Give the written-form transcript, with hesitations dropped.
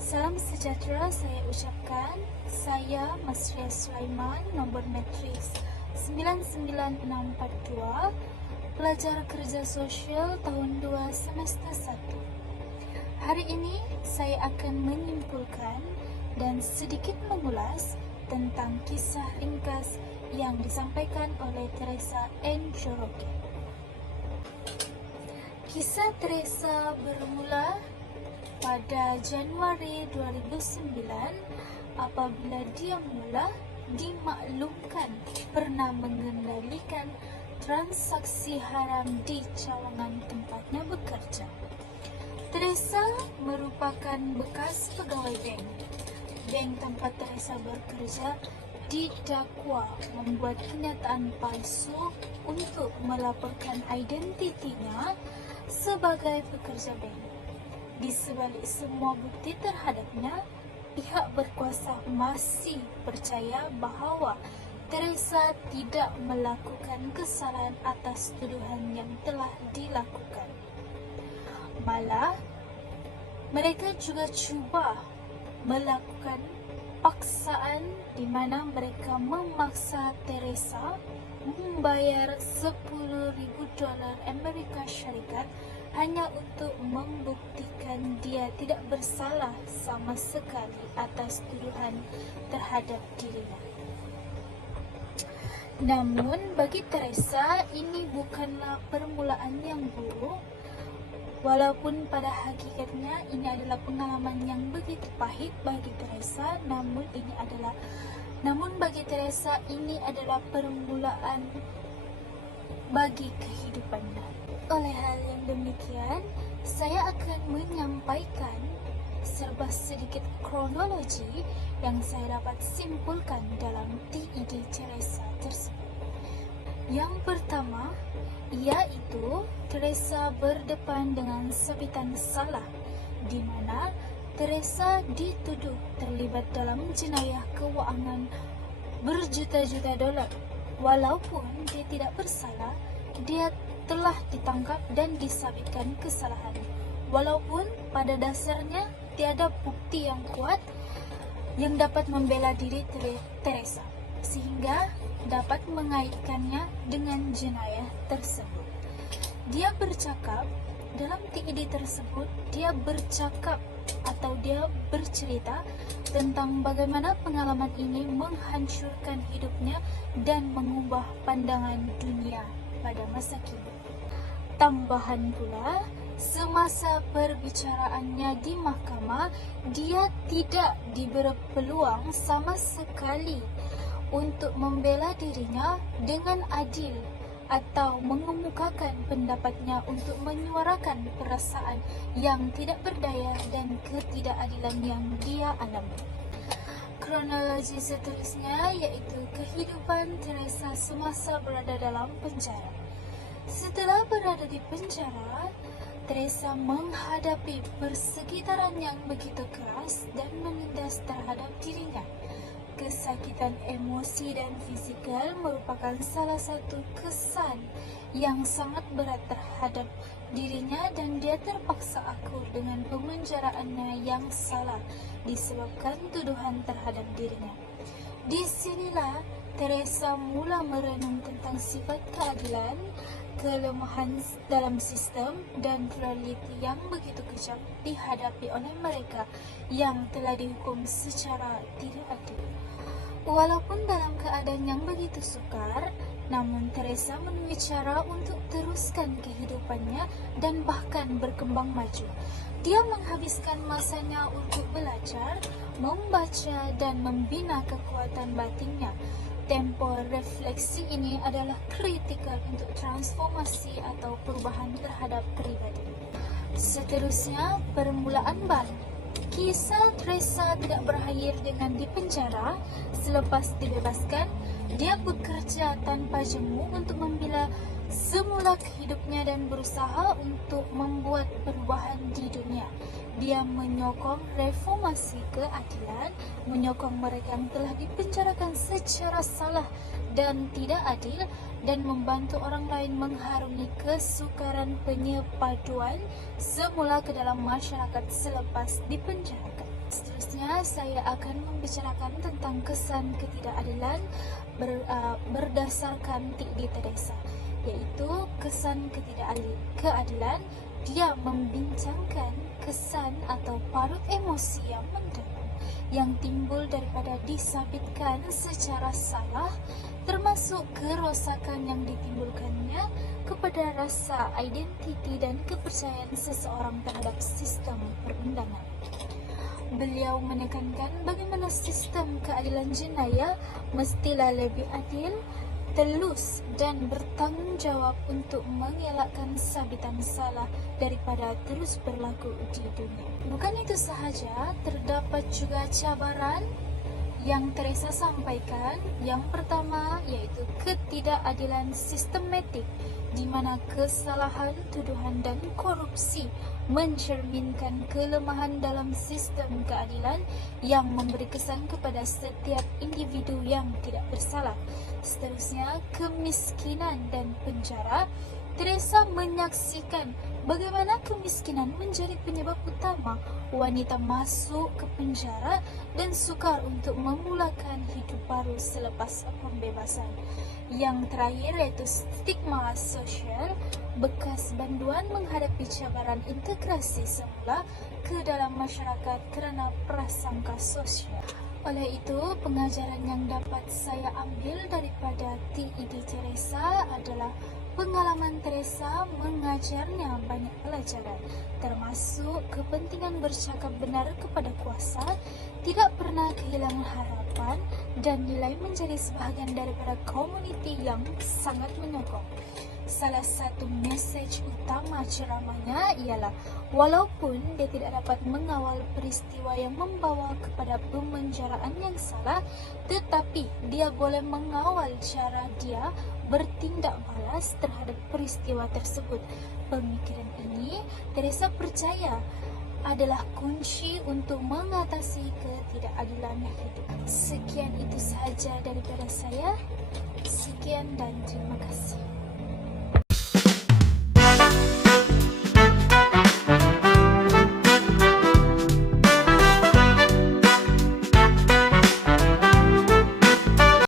Salam sejahtera saya ucapkan. Saya Masria Sulaiman, nombor matriks 99642, pelajar kerja sosial tahun 2 semester 1. Hari ini saya akan menyimpulkan dan sedikit mengulas tentang kisah ringkas yang disampaikan oleh Teresa N. Joroge. Kisah Teresa bermula pada Januari 2009 apabila dia mula dimaklumkan pernah mengendalikan transaksi haram di cawangan tempatnya bekerja. Teresa merupakan bekas pegawai bank. Bank tempat Teresa bekerja didakwa membuat kenyataan palsu untuk melaporkan identitinya sebagai pekerja bank. Di sebalik semua bukti terhadapnya, pihak berkuasa masih percaya bahawa Teresa tidak melakukan kesalahan atas tuduhan yang telah dilakukan. Malah, mereka juga cuba melakukan paksaan di mana mereka memaksa Teresa membayar $10,000 Amerika Syarikat hanya untuk membuktikan dia tidak bersalah sama sekali atas tuduhan terhadap dirinya. Namun bagi Teresa ini bukanlah permulaan yang buruk. Walaupun pada hakikatnya ini adalah pengalaman yang begitu pahit bagi Teresa, namun bagi Teresa ini adalah permulaan bagi kehidupannya. Oleh hal yang demikian, saya akan menyampaikan serba sedikit kronologi yang saya dapat simpulkan dalam TED Teresa tersebut. Yang pertama, yaitu Teresa berdepan dengan sabitan salah, di mana Teresa dituduh terlibat dalam jenayah keuangan berjuta-juta dolar. Walaupun dia tidak bersalah, dia telah ditangkap dan disabitkan kesalahan. Walaupun pada dasarnya tiada bukti yang kuat yang dapat membela diri Teresa, sehingga dapat mengaitkannya dengan jenayah tersebut. Dia bercakap dalam TED tersebut, dia bercerita tentang bagaimana pengalaman ini menghancurkan hidupnya dan mengubah pandangan dunia pada masa kini. Tambahan pula, semasa perbicaraannya di mahkamah, dia tidak diberi peluang sama sekali untuk membela dirinya dengan adil atau mengemukakan pendapatnya untuk menyuarakan perasaan yang tidak berdaya dan ketidakadilan yang dia alami. Kronologi seterusnya yaitu kehidupan Teresa semasa berada dalam penjara. Setelah berada di penjara, Teresa menghadapi persekitaran yang begitu keras dan menindas terhadap dirinya. Kesakitan emosi dan fizikal merupakan salah satu kesan yang sangat berat terhadap dirinya dan dia terpaksa akur dengan pemenjaraannya yang salah disebabkan tuduhan terhadap dirinya. Di sinilah Teresa mula merenung tentang sifat keadilan, kelemahan dalam sistem dan realiti yang begitu kejam dihadapi oleh mereka yang telah dihukum secara tidak adil. Walaupun dalam keadaan yang begitu sukar, namun Teresa menemui cara untuk teruskan kehidupannya dan bahkan berkembang maju. Dia menghabiskan masanya untuk belajar, membaca dan membina kekuatan batinnya. Tempo refleksi ini adalah kritikal untuk transformasi atau perubahan terhadap pribadi. Seterusnya, permulaan baru. Kisah Teresa tidak berakhir dengan di penjara. Selepas dibebaskan, dia bekerja tanpa jemu untuk membela semula hidupnya dan berusaha untuk membuat perubahan di dunia. Dia menyokong reformasi keadilan, menyokong mereka yang telah dipenjarakan secara salah dan tidak adil, dan membantu orang lain mengharungi kesukaran penyepaduan semula ke dalam masyarakat selepas dipenjarakan. Seterusnya, saya akan membicarakan tentang kesan ketidakadilan berdasarkan T.D. Teresa, yaitu kesan ketidakadilan. Dia membincangkan kesan atau parut emosi yang mendalam yang timbul daripada disabitkan secara salah, termasuk kerosakan yang ditimbulkannya kepada rasa identiti dan kepercayaan seseorang terhadap sistem perundangan. Beliau menekankan bagaimana sistem keadilan jenayah mestilah lebih adil, telus dan bertanggung jawab untuk mengelakkan sabitan salah daripada terus berlaku di dunia. Bukan itu sahaja, terdapat juga cabaran yang Teresa sampaikan. Yang pertama yaitu ketidakadilan sistematik, di mana kesalahan, tuduhan dan korupsi mencerminkan kelemahan dalam sistem keadilan yang memberi kesan kepada setiap individu yang tidak bersalah. Seterusnya, kemiskinan dan penjara. Teresa menyaksikan bagaimana kemiskinan menjadi penyebab utama wanita masuk ke penjara dan sukar untuk memulakan hidup baru selepas pembebasan. Yang terakhir yaitu stigma sosial, bekas banduan menghadapi cabaran integrasi semula ke dalam masyarakat kerana prasangka sosial. Oleh itu, pengajaran yang dapat saya ambil daripada T.D. Teresa adalah pengalaman Teresa mengajarnya banyak pelajaran, termasuk kepentingan bercakap benar kepada kuasa, tidak pernah kehilangan harapan, dan nilai menjadi sebahagian daripada komuniti yang sangat menyokong. Salah satu mesej utama ceramahnya ialah walaupun dia tidak dapat mengawal peristiwa yang membawa kepada pemenjaraan yang salah, tetapi dia boleh mengawal cara dia bertindak balas terhadap peristiwa tersebut. Pemikiran ini Teresa percaya adalah kunci untuk mengatasi ketidakadilan hidup. Sekian itu sahaja daripada saya. Sekian dan terima kasih.